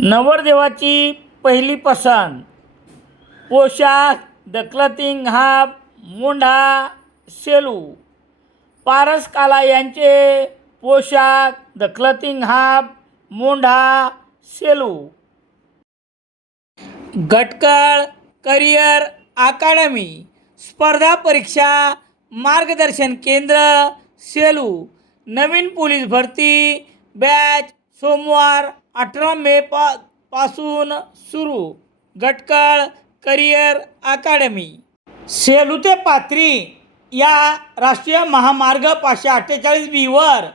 नवरदेवाची पहिली पसंत, पोशाख, the clothing hub, Mundha, Selu. Paras Kala यांचे पोशाख, the clothing hub, Mundha, Selu. Gatkal career academy, स्पर्धा परीक्षा मार्गदर्शन केंद्र, सेलू. नवीन पोलीस भरती बॅच सोमवार 18 मे पासून सुरू. गटकळ करिअर अकादमी. सेलू ते पाथरी या राष्ट्रीय महामार्ग 548 वर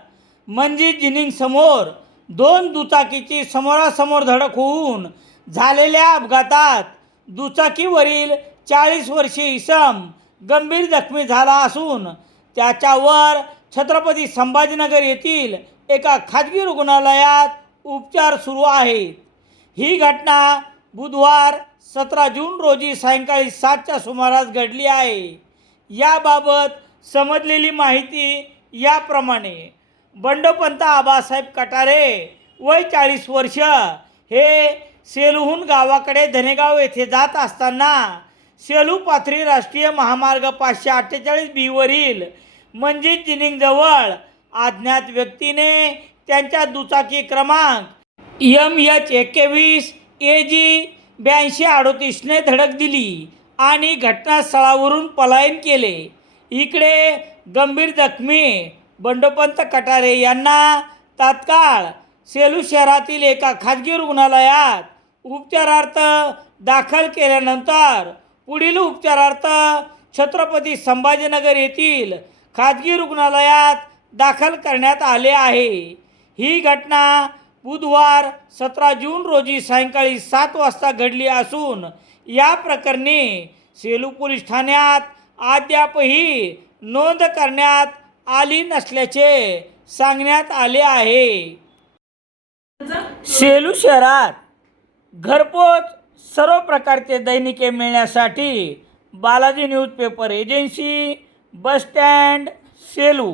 मंजित जिनिंग समोर दोन दुचाकीची समोरासमोर धडक होऊन झालेल्या अपघातात दुचाकीवरील 40 वर्षीय इसम गंभीर जखमी झाला असून त्याच्यावर छत्रपती संभाजीनगर येथील एका खाजगी रुग्णालयात उपचार सुरू आहेत. ही घटना बुधवार 17 जून रोजी सायंकाळी 7च्या सुमारास घडली आहे. याबाबत समजलेली माहिती याप्रमाणे. बंडोपंत आबासाहेब कटारे वय 40 वर्ष हे सेलूहून गावाकडे धनेगाव येथे जात असताना सेलू पाथरी राष्ट्रीय महामार्ग 548 वरील मंजित जिनिंगजवळ अज्ञात व्यक्तीने त्यांच्या दुचाकी क्रमांक MH21 AG 8238 ने धडक दिली आणि घटनास्थळावरून पलायन केले. इकडे गंभीर जखमी बंडोपंत कटारे यांना तात्काळ सेलू शहरातील एका खाजगी रुग्णालयात उपचारार्थ दाखल केल्यानंतर पुढील उपचारार्थ छत्रपती संभाजीनगर येथील खाजगी रुग्णालयात दाखल करण्यात आले आहे. ही घटना बुधवार 17 जून रोजी सायंकाळी 7 वाजता घडली असून या प्रकरणी सेलू पोलीस ठाण्यात अद्यापही नोंद करण्यात आली नसल्याचे सांगण्यात आले आहे. सेलू शहरात घरपोच सर्व प्रकारचे दैनिके मिळण्यासाठी Balaji newspaper agency, bus stand, Selu.